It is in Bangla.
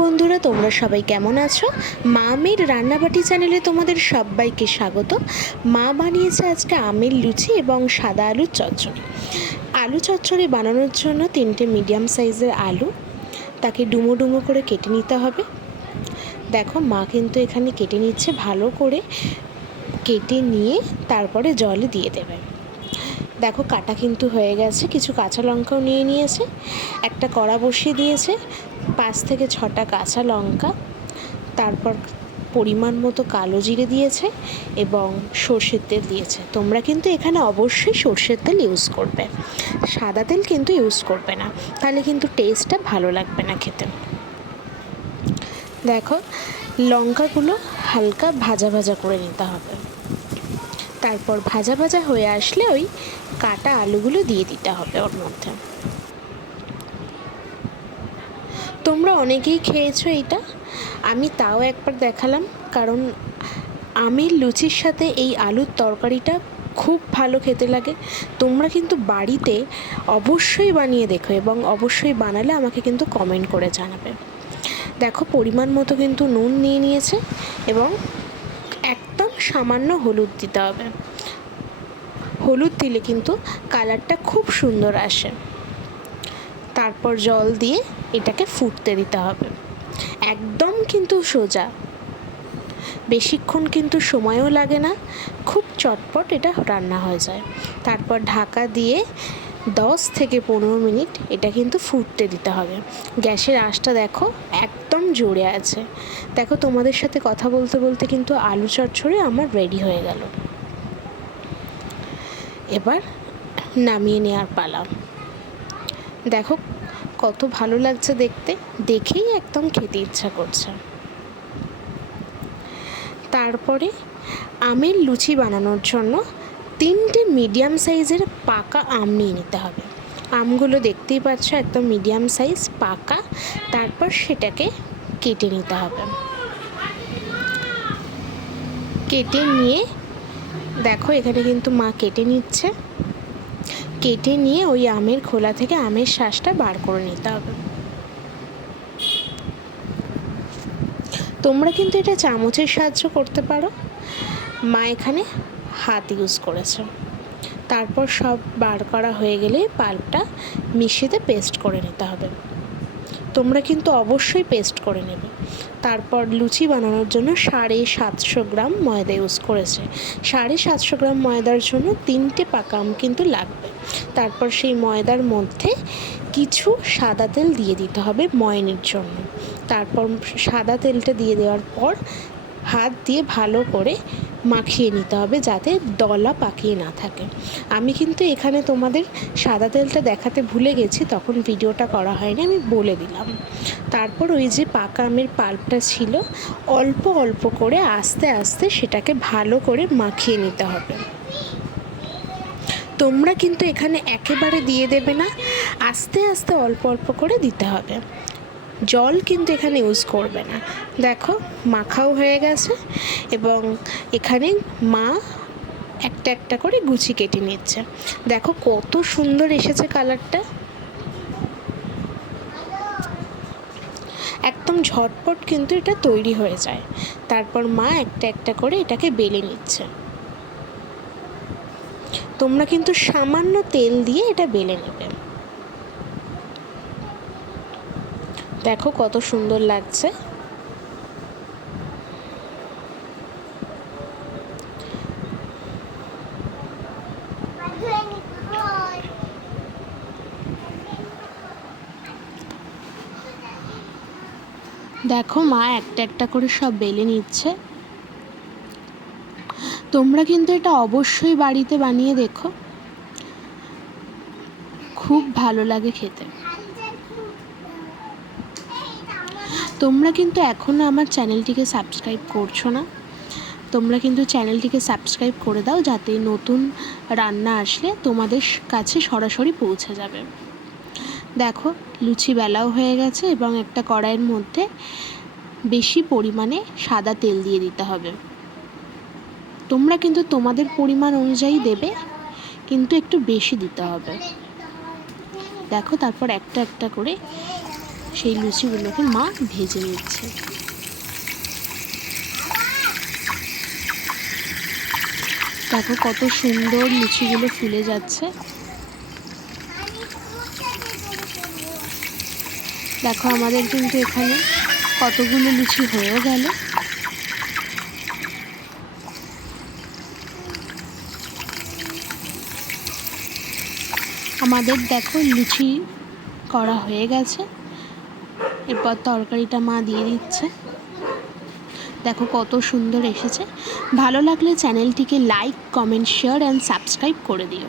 বন্ধুরা, তোমরা সবাই কেমন আছো? মা মেয়ের রান্নাবাটি চ্যানেলে তোমাদের সবাইকে স্বাগত। মা বানিয়েছে আজকে আমের লুচি এবং সাদা আলুর চচ্চড়ি। আলু চচ্চড়ি বানানোর জন্য 3টে মিডিয়াম সাইজের আলু, তাকে ডুমো ডুমো করে কেটে নিতে হবে। দেখো, মা কিন্তু এখানে কেটে নিচ্ছে, ভালো করে কেটে নিয়ে তারপরে জলে দিয়ে দেবে। দেখো, কাটা কিন্তু হয়ে গেছে। কিছু কাঁচা লঙ্কাও নিয়ে নিয়েছে, একটা কড়া বসিয়ে দিয়েছে, 5 থেকে 6টা কাঁচা লঙ্কা, তারপর পরিমাণ মতো কালো জিরে দিয়েছে এবং সর্ষের তেল দিয়েছে। তোমরা কিন্তু এখানে অবশ্যই সর্ষের তেল ইউজ করবে, সাদা তেল কিন্তু ইউজ করবে না, তাহলে কিন্তু টেস্টটা ভালো লাগবে না খেতে। দেখো, লঙ্কাগুলো হালকা ভাজা ভাজা করে নিতে হবে। তারপর ভাজা ভাজা হয়ে আসলে ওই কাটা আলুগুলো দিয়ে দিতে হবে ওর মধ্যে। তোমরা অনেকেই খেয়েছো এটা, আমি তাও একবার দেখালাম, কারণ আমের লুচির সাথে এই আলুর তরকারিটা খুব ভালো খেতে লাগে। তোমরা কিন্তু বাড়িতে অবশ্যই বানিয়ে দেখো এবং অবশ্যই বানালে আমাকে কিন্তু কমেন্ট করে জানাবে। দেখো, পরিমাণ মতো কিন্তু নুন নিয়ে নিয়েছে এবং একদম সামান্য হলুদ দিতে হবে। হলুদ দিলে কিন্তু কালারটা খুব সুন্দর আসে। তারপর জল দিয়ে এটাকে ফুটতে দিতে হবে। একদম কিন্তু সোজা, বেশিক্ষণ কিন্তু সময়ও লাগে না, খুব চটপট এটা রান্না হয়ে যায়। তারপর ঢাকা দিয়ে 10 থেকে 15 মিনিট এটা কিন্তু ফুটতে দিতে হবে। গ্যাসের আঁচটা দেখো একদম জোরে আছে। দেখো, তোমাদের সাথে কথা বলতে বলতে কিন্তু আলু চচ্চড়ি আমার রেডি হয়ে গেল। এবার নামিয়ে নেওয়ার পালা। দেখো কত ভালো লাগছে দেখতে, দেখেই একদম খেতে ইচ্ছা করছে। তারপরে আমের লুচি বানানোর জন্য 3টে মিডিয়াম সাইজের পাকা আম নিয়ে নিতে হবে। আমগুলো দেখতেই পাচ্ছ একদম মিডিয়াম সাইজ পাকা। তারপর সেটাকে কেটে নিতে হবে। কেটে নিয়ে দেখো, এখানে কিন্তু মা কেটে নিচ্ছে। কেটে নিয়ে ওই আমের খোলা থেকে আমের শাঁসটা বার করে নিতে হবে। তোমরা কিন্তু এটা চামচের সাহায্য করতে পারো, মা এখানে হাত ইউজ করেছে। তারপর সব বার করা হয়ে গেলে পাল্পটা মিক্সিতে পেস্ট করে নিতে হবে। তোমরা কিন্তু অবশ্যই পেস্ট করে নেবে। তারপর লুচি বানানোর জন্য 750 গ্রাম ময়দা ইউজ করেছে। 750 গ্রাম ময়দার জন্য 3টে পাকা আম কিন্তু লাগবে। তারপর সেই ময়দার মধ্যে কিছু সাদা তেল দিয়ে দিতে হবে ময়ানের জন্য। তারপর সাদা তেলটা দিয়ে দেওয়ার পর হাত দিয়ে ভালো করে মাখিয়ে নিতে হবে, যাতে দলা পাকিয়ে না থাকে। আমি কিন্তু এখানে তোমাদের সাদা তেলটা দেখাতে ভুলে গেছি, তখন ভিডিওটা করা হয়নি, আমি বলে দিলাম। তারপর ওই যে পাকা আমের পাল্পটা ছিল, অল্প অল্প করে আস্তে আস্তে সেটাকে ভালো করে মাখিয়ে নিতে হবে। তোমরা কিন্তু এখানে একেবারে দিয়ে দেবে না, আস্তে আস্তে অল্প অল্প করে দিতে হবে। জল কিন্তু এখানে ইউজ করবে না। দেখো, মাখাও হয়ে গেছে এবং এখানে মা একটা একটা করে গুচি কেটে নিচ্ছে। দেখো কত সুন্দর এসেছে কালারটা, একদম ঝটপট কিন্তু এটা তৈরি হয়ে যায়। তারপর মা একটা একটা করে এটাকে বেলে নিচ্ছে। তোমরা কিন্তু সামান্য তেল দিয়ে এটা বেলে নেবে। দেখো কত সুন্দর লাগছে। দেখো, মা একটা একটা করে সব বেলে নিচ্ছে। তোমরা কিন্তু এটা অবশ্যই বাড়িতে বানিয়ে দেখো, খুব ভালো লাগে খেতে। তোমরা কিন্তু এখনও আমার চ্যানেলটিকে সাবস্ক্রাইব করছো না, তোমরা কিন্তু চ্যানেলটিকে সাবস্ক্রাইব করে দাও, যাতে নতুন রান্না আসলে তোমাদের কাছে সরাসরি পৌঁছে যাবে। দেখো, লুচি বেলাও হয়ে গেছে এবং একটা কড়াইয়ের মধ্যে বেশি পরিমাণে সাদা তেল দিয়ে দিতে হবে। তোমরা কিন্তু তোমাদের পরিমাণ অনুযায়ী দেবে, কিন্তু একটু বেশি দিতে হবে। দেখো, তারপর একটা একটা করে সেই লুচিগুলোকে মা ভেজে নিচ্ছে। দেখো কত সুন্দর লুচিগুলো ফুলে যাচ্ছে। দেখো আমাদের কিন্তু এখানে কতগুলো লুচি হয়েও গেল। আমাদের দেখো লুচি করা হয়ে গেছে, এরপর তরকারিটা মা দিয়ে দিচ্ছে। দেখো কত সুন্দর এসেছে। ভালো লাগলে চ্যানেলটিকে like, comment, share and subscribe করে দিও।